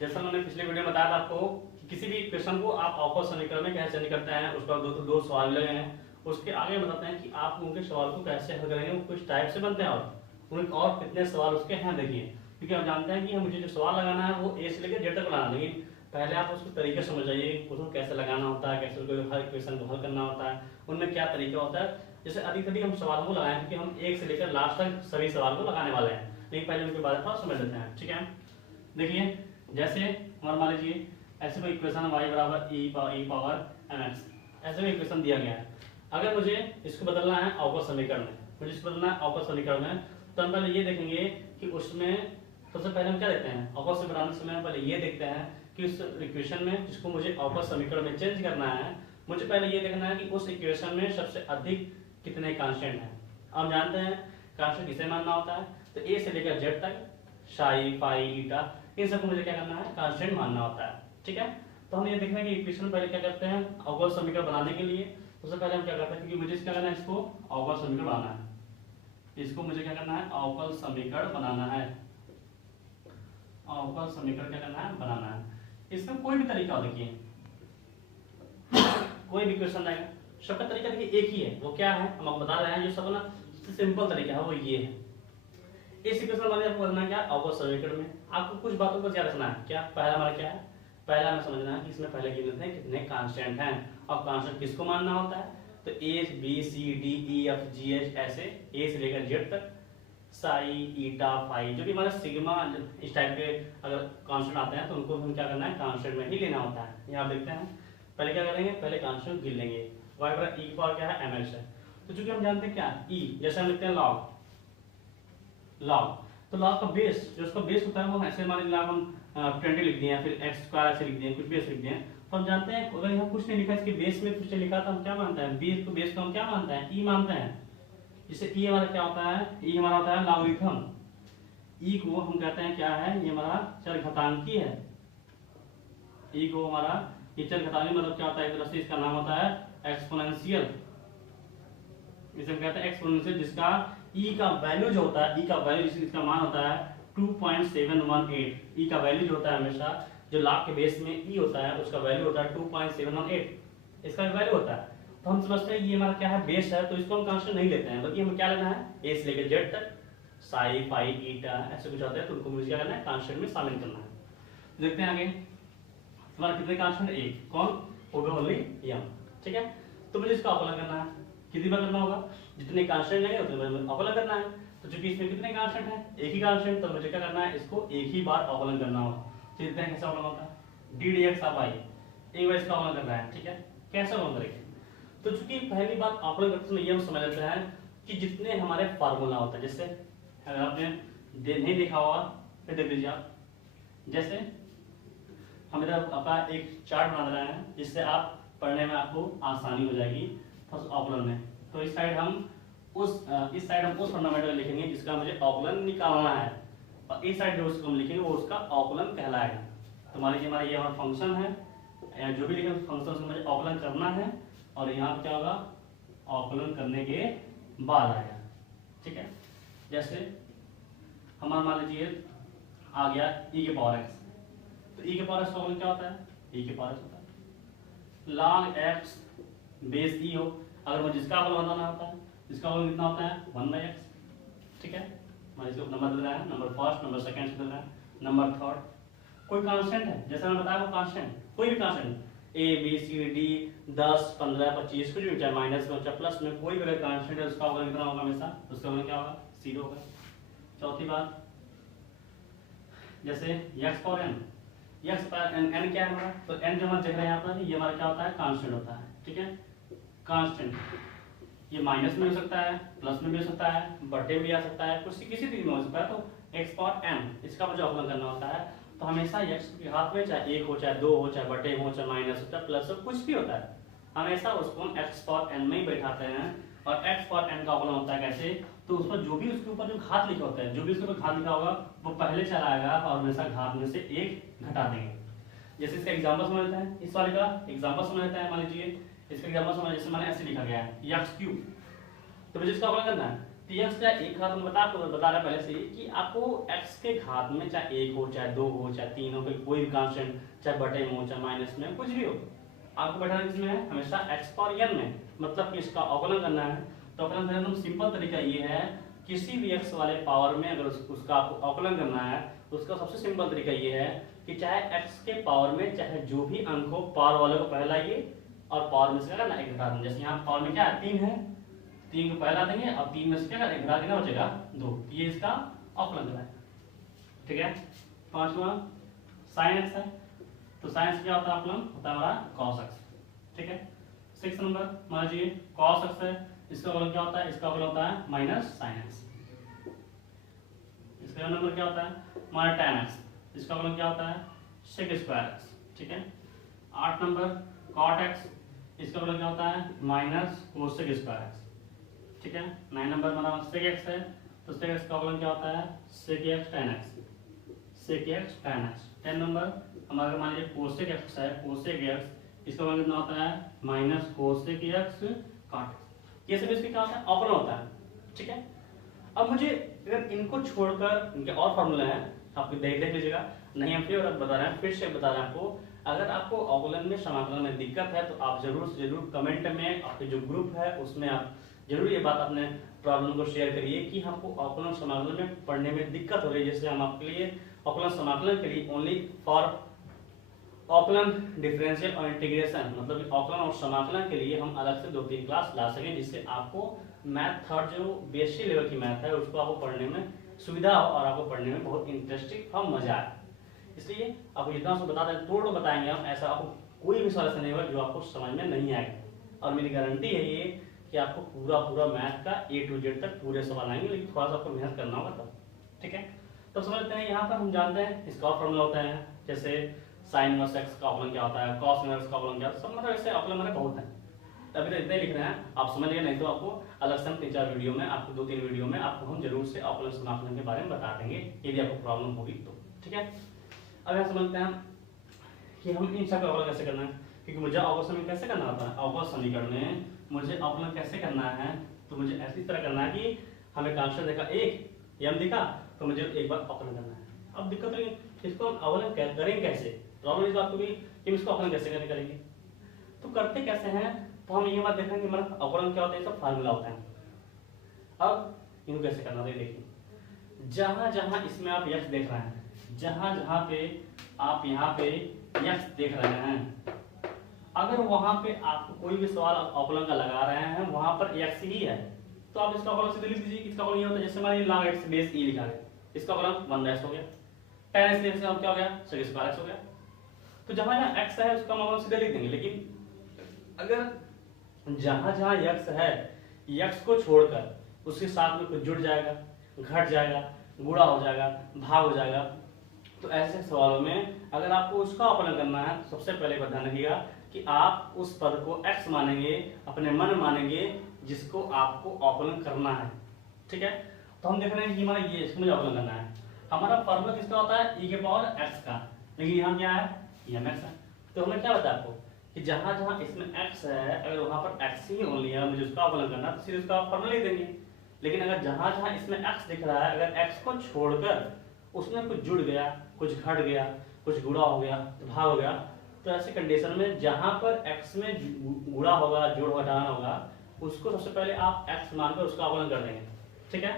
जैसा मैंने पिछले वीडियो में बताया था आपको कि किसी भी क्वेश्चन को आप अवकल समीकरण में कैसे हल करते हैं, उसका दो सवाल लगे हैं। उसके आगे बताते हैं कि आप उनके सवाल को कैसे हल करेंगे, वो कुछ टाइप से बनते हैं और कितने सवाल उसके हैं देखिए। क्योंकि हम जानते हैं कि मुझे जो सवाल लगाना है वो ए से लेकर जेड तक बनाना, लेकिन पहले आप उसको तरीके समझ जाइए, उसको कैसे लगाना होता है, कैसे उसको हर क्वेश्चन को हल करना होता है, उनमें क्या तरीका होता है। जैसे अधिक हम सवालों को लगाएं क्योंकि हम एक से लेकर लास्ट तक सभी सवाल को लगाने वाले हैं, लेकिन पहले उनके बारे में थोड़ा समझ लेते हैं। ठीक है, देखिए जैसे हमारा मान लीजिए ऐसे कोई इक्वेशन y बराबर e पावर mx, ऐसे कोई इक्वेशन दिया गया है। अगर मुझे इसको बदलना है अवकल समीकरण में, तो हम पहले ये देखेंगे कि उसमें सबसे पहले हम क्या देखते हैं, अवकल समीकरण बनाने समय हम पहले ये देखते हैं कि उस इक्वेशन में जिसको मुझे अवकल समीकरण में चेंज करना है, मुझे पहले ये देखना है कि उस इक्वेशन में सबसे अधिक कितने कांस्टेंट हैं। हम जानते हैं कांस्टेंट किसे मानना होता है, तो ए से लेकर जेड तक साई फाई ईटा इन सबको मुझे क्या करना है, कांस्टेंट मानना होता है। ठीक है, तो हम ये देखना है कि इक्वेशन पहले क्या करते हैं, अवकल समीकरण बनाने के लिए सबसे पहले हम क्या करते हैं, क्योंकि मुझे क्या करना है, इसको अवकल समीकरण बनाना है, इसको मुझे क्या करना है, अवकल समीकरण बनाना है, अवकल समीकरण क्या करना है, बनाना है। इसमें कोई भी तरीका देखिए, कोई भी क्वेश्चन आएगा, सबका तरीका देखिए एक ही है। वो क्या है, हम आपको बता रहे हैं, जो सब ना सिंपल तरीका है वो ये है। इस इक्वेशन वाले आपको करना क्या, अवकल समीकरण में आपको कुछ बातों को याद रखना है। क्या पहला हमारा क्या है, पहला हमें समझना है कि इसमें पहले गिवन है कितने कांस्टेंट हैं, और कांस्टेंट किसको मानना होता है, तो A B C D E F G H, ऐसे ए से लेकर जेड तक, साई ईटा फाई, जो भी हमारा सिग्मा इस टाइप के अगर कांस्टेंट आते हैं तो उनको हम क्या करना है, कांस्टेंट में ही लेना होता है। यहाँ देखते हैं पहले क्या करेंगे, पहले कांस्टेंट गिन लेंगे। y बराबर e की पावर क्या है, mx है। तो चूंकि हम जानते हैं क्या e, जैसे हम लिखते हैं लॉग, तो लॉग का बेस, जो उसका बेस होता है वो ऐसे मान लीजिए हम 20 लिख दिए, फिर x स्क्वायर ऐसे लिख दिए, कुछ भी ऐसे लिख दिए, तो हम जानते हैं अगर यहाँ कुछ नहीं लिखा, इसके बेस में कुछ नहीं लिखा, तो हम क्या मानते हैं, बेस को हम क्या मानते हैं, e मानते हैं। जिससे e हमारा क्या होता है, e हमारा होता है लॉगरिथम, e को हम कहते हैं क्या है, ये हमारा चरघातांकी है। e को हमारा ये चरघातांकी मतलब क्या होता है, एक तरह से इसका नाम होता है एक्सपोनेंशियल, इसे हम कहते हैं एक्सपोनेंशियल, जिसका e का वैल्यू जो होता है, e का वैल्यू इसका मान होता है 2.718। e का वैल्यू जो होता है हमेशा, जो लाख के बेस में e होता है उसका वैल्यू होता है 2.718, इसका वैल्यू होता है। तो हम समझते हैं ये हमारा क्या है, बेस है, तो इसको हम कांस्टेंट नहीं लेते हैं, बल्कि हमें क्या लेना है, a से लेकर z तक साई फाई ईटा ऐसे कुछ होता है, तो उनको मुझे क्या करना है, कांस्टेंट में शामिल करना है। देखते हैं आगे हमारा कितने कांस्टेंट, एक कौन, ओनली m। ठीक है, तो मुझे इसका अवकलन करना है, कितनी बार करना होगा, जितने कांस्टेंट लेंगे उतने बार अवकलन करना है। तो चूंकि इसमें कितने कांस्टेंट हैं, एक ही कांस्टेंट, तो मुझे क्या करना है, इसको एक ही बार अवकलन करना होगा। तो देखते हैं कैसे अवकलन होता है, डी dx ऑफ y, एक बार इसका अवकलन करना है। ठीक है, कैसे अवकलन करेंगे, तो चूंकि पहली बात अवकलन करते समय ये हम समझ लेते हैं कि जितने हमारे फार्मूला होता है, जैसे अगर आपने नहीं देखा होगा फिर देख लीजिए आप, जैसे हम इधर आपका एक चार्ट बना रहे हैं जिससे आप पढ़ने में आपको आसानी हो जाएगी फर्स्ट अवकलन में। तो इस साइड हम उस फंडामेंटल लिखेंगे जिसका मुझे अवकलन निकालना है, और इस साइड जो उसको हम लिखेंगे वो उसका अवकलन कहलाएगा। तो मान लीजिए हमारा ये हमारा फंक्शन है, जो भी लिखे फंक्शन से मुझे अवकलन करना है, और यहाँ पे क्या होगा, अवकलन करने के बाद आएगा। ठीक है, जैसे हमारा मान लीजिए आ गया e के पावर x, तो e के पावर x का अवकलन क्या होता है, e के पावर x होता है log x बेस e हो, अगर मुझे जिसका अवकलन बताना होता है, इसका अवकलन कितना होता है 1/x। ठीक है, मैं इसको नंबर दे रहा है, नंबर फर्स्ट, नंबर सेकंड से दे रहा है, नंबर थर्ड, कोई कांस्टेंट है, जैसा मैं बताया वो कांस्टेंट, कोई भी constant a b c d 10 15 25 कुछ भी, चाहे माइनस में चाहे प्लस में, कोई भी अगर कांस्टेंट है उसका अवकलन कितना होगा, हमेशा उसका अवकलन क्या होगा, 0 होगा। चौथी बात, जैसे x power n, x power n क्या है हमारा, तो n जो हम देख रहे हैं यहाँ पर, ये हमारा क्या होता है, कांस्टेंट होता है। ठीक है, कांस्टेंट ये माइनस में हो सकता है, प्लस में भी हो सकता है, बटे में भी आ सकता है, कुछ किसी चीज में हो सकता है। तो x पावर n इसका मुझे अवकलन करना होता है, तो हमेशा x के हाथ में चाहे 1 हो, चाहे 2 हो, चाहे बटे हो, चाहे माइनस हो, चाहे प्लस हो, कुछ भी होता है, हमेशा उसको हम x पावर n में ही बैठाते हैं। और x पावर n का अवकलन होता है कैसे, तो उसमें जो भी उसके ऊपर जो घात लिखा होता है, जो भी उसके ऊपर घात लिखा होगा वो पहले चला आएगा, और हमेशा घात में से 1 घटा देंगे। जैसे इसका एग्जांपल समझ लेते हैं, इस वाले का एग्जांपल समझ लेते हैं। मान लीजिए इसका एग्जांपल समझ, जैसे मैंने ऐसे लिखा गया है x3, तो मुझे इसका अवकलन करना है, तो x का एक घात हम बता रहे हैं पहले से ही कि आपको x के घात में चाहे 1 हो, चाहे 2 हो, चाहे 3 हो, कोई भी कांस्टेंट, चाहे बटे में हो, चाहे माइनस में, कुछ भी हो, आपको बैठाना किसमें है, हमेशा x पावर n में। मतलब कि इसका अवकलन करना है। तो अवकलन करने का सिंपल तरीका ये है, किसी भी x वाले पावर में अगर उसका आपको अवकलन करना है तो उसका सबसे सिंपल तरीका ये है कि चाहे x के पावर में चाहे जो भी अंक हो, पावर वाले को पहले लाइए और पावर में से क्या करना, एक घटा देंगे। जैसे यहाँ पावर में क्या है, 3 है, 3 को पहला देंगे और 3 में से क्या करेंगे, घटा देना, बचेगा 2। ये इसका अवकलन है। ठीक है। 5वां sin x है, तो sin x क्या होता है, अवकलन होता है हमारा cos x। ठीक है। 6 नंबर मान लीजिए cos x है, इसका अवकलन क्या होता है, इसका अवकलन होता है माइनस sin x। इसका नंबर क्या होता है, हमारा tan x, इसका अवकलन क्या होता है, sec स्क्वायर x। ठीक है। 8 नंबर cot x, इसका अवकलन क्या होता है, माइनस cosec स्क्वायर x। ठीक है। 9 नंबर हमारा sec x है, तो sec x का अवकलन क्या होता है, sec x tan x, sec x tan x। 10 number हमारा मान लीजिए cosec x है, cosec x, इसका अवकलन कितना होता है, minus cosec x cot x। ये सब इसके क्या होता है, अवकलन होता है। ठीक है। अब मुझे अगर इनको छोड़कर इनके और फॉर्मूला है, आप देख लीजिएगा, नहीं हम फिर बता रहे हैं, फिर से बता रहे हैं आपको। अगर आपको अवकलन में समाकलन में दिक्कत है तो आप जरूर से जरूर कमेंट में, आपके जो ग्रुप है उसमें आप जरूर ये बात अपने प्रॉब्लम को शेयर करिए कि हमको अवकलन समाकलन में पढ़ने में दिक्कत हो रही है। जैसे हम आपके लिए अवकलन समाकलन के लिए ओनली फॉर अवकलन डिफरेंशियल और इंटीग्रेशन, मतलब अवकलन और समाकलन के लिए हम अलग से 2-3 क्लास ला सकें, जिससे आपको मैथ थर्ड जो बेसिक लेवल की मैथ है उसको आपको पढ़ने में सुविधा हो और आपको पढ़ने में बहुत इंटरेस्टिंग और मजा आए। इसलिए आपको जितना उसको बता दें तोड़ बताएंगे हम, ऐसा आपको कोई भी सॉल्यूशन नहीं होगा जो आपको समझ में नहीं आएगा। और मेरी गारंटी है ये कि आपको पूरा मैथ का A to Z तक पूरे सवाल आएंगे, लेकिन थोड़ा सा आपको मेहनत करना होगा तब। ठीक है। तो समझ लेते हैं, यहाँ पर हम जानते हैं इसका और फॉर्मूला होता है, जैसे साइन इनवर्स x का अवकलन क्या होता है, कॉस इनवर्स का अवकलन क्या होता है, सब मतलब ऐसे अवकलन मैंने बहुत है। अभी तो इतना ही लिख रहे हैं, आप समझ गए, नहीं तो आपको अलग से हम 3-4 वीडियो में, आपको 2-3 वीडियो में आपको हम जरूर से अवकलन समाकलन के बारे में बता देंगे, यदि आपको प्रॉब्लम होगी तो। ठीक है। अब यहाँ समझते हैं कि हम इन सब का अवकलन कैसे करना है, क्योंकि मुझे अवकल समीकरण कैसे करना होता है, अवकल समीकरण में मुझे अवकलन कैसे करना है, तो मुझे ऐसी तरह करना है कि हमें कांस्टेंट देखा 1 m दिखा तो मुझे एक बार अवकलन करना है। अब दिक्कत नहीं, इसको हम अवकलन करेंगे कैसे, प्रॉब्लम इस बात को भी कि इसको अवकलन कैसे करेंगे, तो करते कैसे हैं, तो हम ये बात देखेंगे मतलब अवकलन क्या होता है, सब फार्मूला होता है। अब इनको कैसे करना है देखिए, जहां जहां इसमें आप x देख रहे हैं, जहां जहां पे आप यहाँ पे x देख रहे हैं, अगर वहां पे आपको कोई भी सवाल अवकलन का लगा रहे हैं वहां पर x ही है, तो आप इसका अवकलन सीधे लिख दीजिए। इसका अवकलन ये होता है, जैसे मान लीजिए log x बेस e लिखा है, इसका अवकलन 1 हो गया, tan x बेस क्या हो गया, sec स्क्वायर x हो गया। तो जहां जहां x है उसका अवकलन सीधे लिख देंगे, लेकिन अगर जहां जहां x है, x को छोड़कर उसके साथ में कुछ जुड़ जाएगा, घट जाएगा, गुणा हो जाएगा, भाग हो जाएगा, तो ऐसे सवालों में अगर आपको उसका अवकलन करना है तो सबसे पहले ध्यान रखिएगा कि आप उस पद को x मानेंगे, अपने मन मानेंगे जिसको आपको अवकलन करना है। ठीक है। तो हम देख रहे हैं कि हमारा ये इसको मुझे अवकलन करना है, हमारा फॉर्मूला किसका होता है, e के पावर x का, लेकिन यहाँ क्या है, mx है। तो हमें क्या बताया आपको कि जहां जहां इसमें x है, अगर वहां पर x ही ओनली है, मुझे उसका अवकलन करना है तो सीधे उसका फॉर्मूला लिख देंगे। लेकिन अगर जहां जहां इसमें x दिख रहा है, अगर x को छोड़कर उसमें कुछ जुड़ गया, कुछ घट गया, कुछ गुणा हो गया, तो भाग हो गया, तो ऐसे कंडीशन में जहां पर x में गुणा होगा, जोड़ घटाना होगा, उसको सबसे पहले आप x मानकर उसका अवकलन कर देंगे। ठीक है।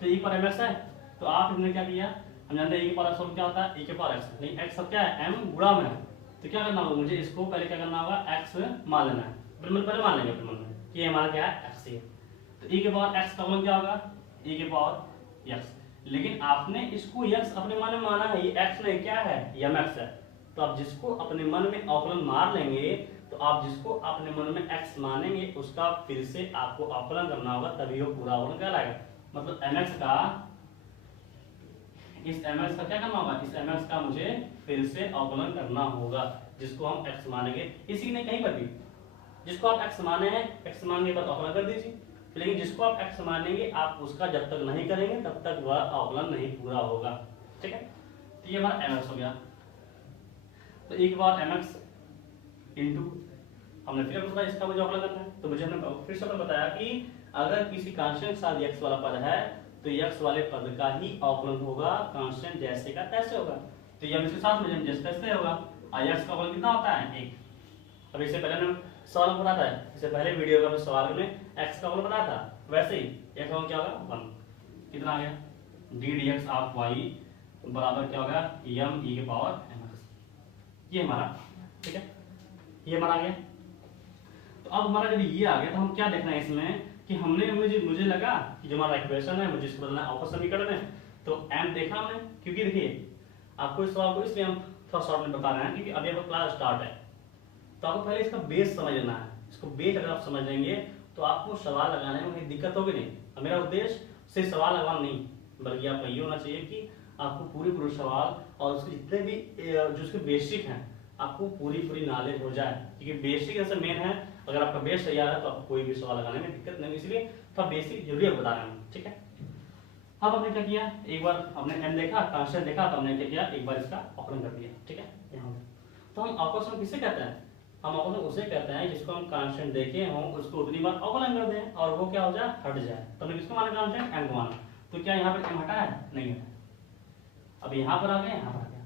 तो e पर mx है, तो आप हमने क्या किया, हम जानते हैं e के पावर x क्या होता है, e के पावर x, लेकिन x सब क्या है, m गुणा में है, तो क्या करना होगा, मुझे इसको पहले क्या करना होगा, x मान लेना है, पहले मान लेंगे अपने मन में कि हमारा क्या है, x है। तो e के पावर x का अवकलन क्या होगा, e के पावर x, लेकिन आपने इसको x अपने मन में माना है, ये x नहीं क्या है, mx है। तो आप जिसको अपने मन में अवकलन मार लेंगे, तो आप जिसको अपने मन में x मानेंगे उसका फिर से आपको अवकलन करना होगा, तभी वो पूरा अवकलन कहलाएगा। मतलब mx का, इस mx का क्या करना होगा, इस mx का मुझे फिर से अवकलन करना होगा, जिसको हम x मानेंगे, इसी नहीं कहीं पर भी जिसको आप x माने हैं, x मानने के बाद अवकलन कर दीजिए, लेकिन जिसको आप x मानेंगे आप उसका जब तक नहीं करेंगे तब तक वह अवकलन नहीं पूरा होगा। ठीक है। तो ये हमारा mx हो गया, तो एक बार mx इंटू हमने फिर अपने बताया इसका मुझे अवकलन करना है, तो मुझे हमने फिर से अपने बताया कि अगर किसी कांस्टेंट के साथ x वाला पद है तो x वाले पद का ही अवकलन होगा, कांस्टेंट जैसे का तैसे होगा। तो ये इसके साथ में जैसे तैसे होगा, और x का अवकलन कितना होता है 1। अब इससे पहले हमने सवाल में बताया था, इससे पहले वीडियो का सवाल में x का अवकलन बताया था, वैसे ही x का अवकलन क्या होगा 1। कितना आ गया d dx ऑफ y बराबर क्या होगा m e के पावर mx। ये हमारा ठीक है, ये हमारा आ गया। तो अब हमारा जब ये आ गया तो हम क्या देखना है इसमें कि हमने मुझे लगा कि जो हमारा इक्वेशन है मुझे इसको बदलना है अवकल समीकरण में, तो m देखा हमने, क्योंकि देखिए आपको इस सवाल को इसलिए हम थोड़ा शॉर्ट में बता रहे हैं क्योंकि अभी आपका क्लास स्टार्ट है, तो आपको पहले इसका बेस समझ लेना है। इसको बेस अगर आप समझ लेंगे तो आपको सवाल लगाने में कोई दिक्कत होगी नहीं। अब मेरा उद्देश्य सिर्फ सवाल लगाना नहीं, बल्कि आपका ये होना चाहिए कि आपको पूरी सवाल और उसके जितने भी जो उसके बेसिक हैं आपको पूरी नॉलेज हो जाए, क्योंकि बेसिक जैसे मेन है। अगर आपका बेस तैयार है तो आपको कोई भी सवाल लगाने में दिक्कत नहीं, इसलिए थोड़ा बेसिक जरूरी बता रहे हैं, ठीक है। अब हमने क्या किया, एक बार हमने m देखा, कांस्टेंट देखा, तो हमने क्या किया, एक बार इसका अवकलन कर दिया, ठीक है। यहाँ तो हम अवकलन किसे कहते हैं, हम अवकलन उसे कहते हैं जिसको हम कांस्टेंट देखे हों उसको उतनी बार अवकलन कर दें और वो क्या हो जाए, हट जाए। तो हमने किसको माना कांस्टेंट, m को माना। तो क्या यहाँ पर m हटा है, नहीं हटा। अब यहाँ पर आ गए, यहाँ पर आ गया,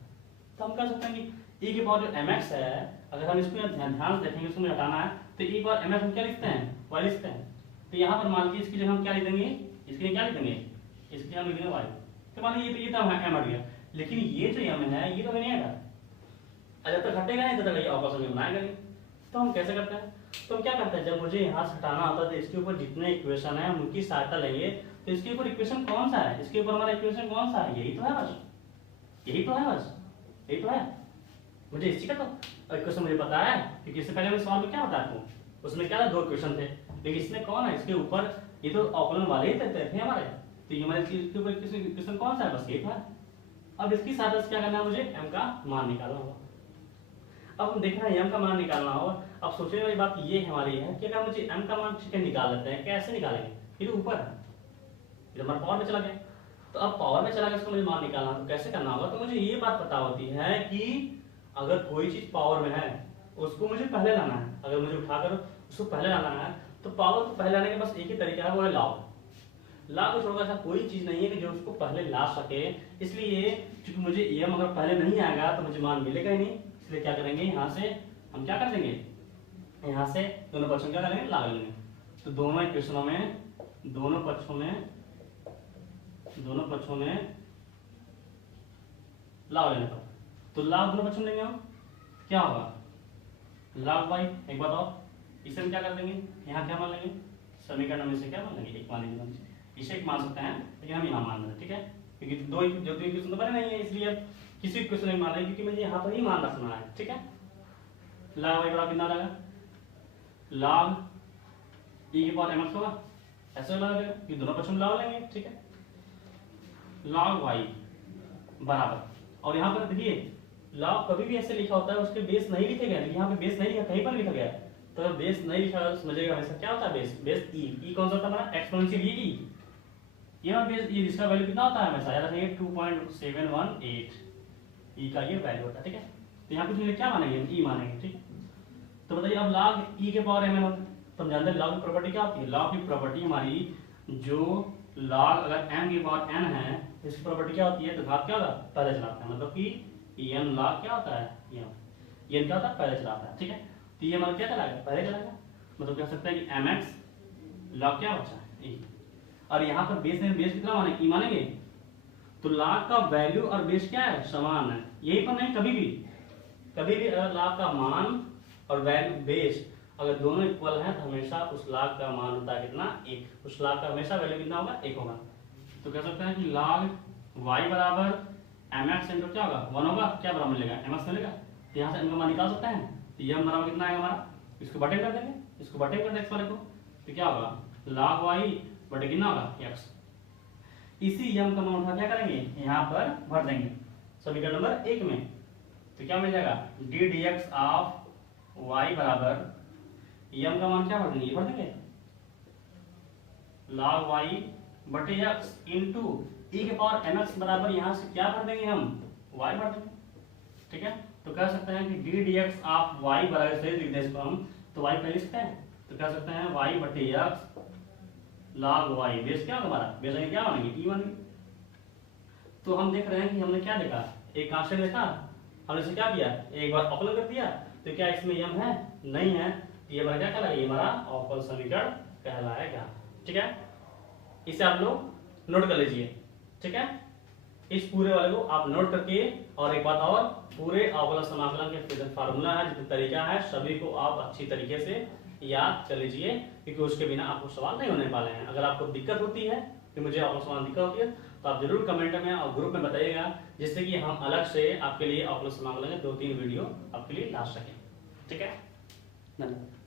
तो हम कह सकते हैं कि e के पावर जो mx है, अगर हम इसको ध्यान से देखेंगे, इसको हटाना है तो e पावर mx हम क्या लिखते हैं, y लिखते हैं। तो यहाँ पर मान लीजिए इसकी जगह हम क्या लिख देंगे, इसके लिए क्या लिख देंगे, इसके हम लिख देंगे y। तो मान लीजिए ये तो m हट गया, लेकिन ये जो m है ये तो नहीं हटा, जब तक हटेगा नहीं तब तक ये अवकल समीकरण बनाएगा नहीं। तो हम कैसे करते हैं, तो हम क्या करते हैं, जब मुझे यहाँ से हटाना होता है तो इसके ऊपर जितने इक्वेशन है उनकी सहायता लेंगे। तो इसके ऊपर इक्वेशन कौन सा है, इसके ऊपर हमारा इक्वेशन कौन सा है, यही तो है बस, यही तो है बस, यही तो है। मुझे इसी का तो इक्वेशन मुझे पता है, क्योंकि इससे पहले मैंने सवाल में क्या बताया आपको, उसमें क्या था, 2 इक्वेशन थे, लेकिन इसमें कौन है, इसके ऊपर ये तो अवकलन वाले ही थे हमारे। तो ये हमारे इसके ऊपर इक्वेशन कौन सा है, बस ये था। अब इसकी सहायता से क्या करना है, मुझे m का मान निकालना होगा। अब हम देख रहे हैं m का मान निकालना होगा। अब सोचने वाली बात ये हमारी है कि अगर मुझे m का मान निकाल लेते हैं, कैसे निकालेंगे, ये तो ऊपर है, ये हमारा पावर में चला गया। तो अब पावर में चला गया, इसको मुझे मान निकालना, तो कैसे करना होगा। तो मुझे ये बात पता होती है कि अगर कोई चीज पावर में है उसको मुझे पहले लाना है, अगर मुझे उठाकर उसको पहले लाना है तो पावर को पहले लाने का बस एक ही तरीका है, वो है लॉग। लॉग को छोड़कर ऐसा कोई चीज नहीं है कि जो उसको पहले ला सके। इसलिए क्योंकि मुझे m अगर पहले नहीं आएगा तो मुझे मान मिलेगा ही नहीं, इसलिए क्या करेंगे, यहाँ से हम क्या कर देंगे, यहाँ से दोनों पक्षों क्या करेंगे, लॉग लेंगे। तो दोनों इक्वेशनों में दोनों पक्षों में लॉग लेने पर, तो लॉग दोनों पक्षों में लेंगे हम, क्या होगा, लॉग y। एक बात और, इसे हम क्या कर देंगे, यहाँ क्या मान लेंगे, समीकरण में से क्या मान लेंगे, एक मान लेंगे। इसे एक मान सकते हैं लेकिन हम यहाँ मान लेंगे, ठीक है, क्योंकि दो इक्वेशन तो बने नहीं है, इसलिए किसी इक्वेशन में मान लेंगे, क्योंकि मुझे यहाँ पर ही मान रखना है, ठीक है। log y बराबर कितना लगा, log e के पावर mx होगा, ऐसे लगेगा कि दोनों पक्षों में log लेंगे, ठीक है। log y बराबर, और यहाँ पर देखिए log कभी भी ऐसे लिखा होता है, उसके बेस नहीं लिखे गए, यहाँ पे बेस नहीं लिखा, कहीं पर लिखा गया है। तो अगर बेस नहीं लिखा तो समझिएगा हमेशा क्या होता है, बेस e कौन सा होता है हमारा, एक्सपोनेंशियल e। ये हमारा बेस e, जिसका वैल्यू कितना होता है हमेशा याद रखिए 2.718 e का ये वैल्यू होता है, ठीक है। तो यहाँ कुछ नहीं, क्या मानेंगे, e मानेंगे, ठीक। तो बताइए अब log e के पावर mn होता है, तो हम जानते हैं log की प्रॉपर्टी क्या होती है, log की प्रॉपर्टी हमारी जो log अगर m की पावर n है, इसकी प्रॉपर्टी क्या होती है, तो घात क्या होगा, पहले चलाते हैं, मतलब कि n log क्या होता है, n क्या होता है, पहले चलाता है, ठीक है। तो ये हमारा क्या चलाएगा, पहले चलाएगा, मतलब कह सकते हैं कि mx log क्या बचा है, e। और यहाँ पर बेस में बेस कितना मानेंगे, e मानेंगे, तो log का वैल्यू और बेस क्या है, समान है। यही पर नहीं, कभी भी अगर log का मान और वैल्यू बेस अगर दोनों इक्वल हैं तो हमेशा उस log का मान होता है कितना, 1। उस log का हमेशा वैल्यू कितना होगा, 1 होगा। तो कह सकते हैं कि log y बराबर mx इंटू क्या होगा, 1 होगा, क्या बराबर मिलेगा, mx मिलेगा। तो यहाँ से m का मान निकाल सकते हैं, तो ये बराबर कितना आएगा हमारा, इसको बटे कर देंगे, इसको बटे कर देंगे x वाले को, तो क्या होगा, log y बटे कितना होगा, x। इसी m का मान उठा क्या करेंगे, यहाँ पर भर देंगे समीकरण नंबर 1 में। तो क्या मिल जाएगा, d dx ऑफ y बराबर m का मान क्या भर देंगे, भर देंगे log y बटे x इंटू e के पावर mx बराबर यहाँ से क्या भर देंगे, हम y भर देंगे, ठीक है। तो कह सकते हैं कि d dx ऑफ y बराबर से लिख दें इसको हम तो y पहले सकते हैं, तो कह सकते हैं y बटे x log y। बेस क्या होगा हमारा, बेस आगे क्या बनेंगे, ई बनेंगे। तो हम देख रहे हैं कि हमने क्या देखा, एक कांस्टेंट देखा, हमने इसे क्या किया, एक बार अवकलन कर दिया, तो क्या इसमें यम है, नहीं है, तो ये हमारा क्या कहलाएगा, ये हमारा अवकल समीकरण कहलाएगा। ठीक है, इसे आप लोग नोट कर लीजिए। ठीक है, इस पूरे वाले को आप नोट करके, और एक बात और, पूरे अवकलन समाकलन के फार्मूला है, जितना तरीका है, सभी को आप अच्छी तरीके से याद कर लीजिए, क्योंकि उसके बिना आपको सवाल नहीं होने वाले हैं। अगर आपको दिक्कत होती है कि मुझे अवकलन समाकलन दिक्कत होती है, तो आप जरूर कमेंट में और ग्रुप में बताइएगा, जिससे कि हम अलग से आपके लिए अवकलन समाकलन के 2-3 वीडियो आपके लिए ला सकें। ठीक है, धन्यवाद।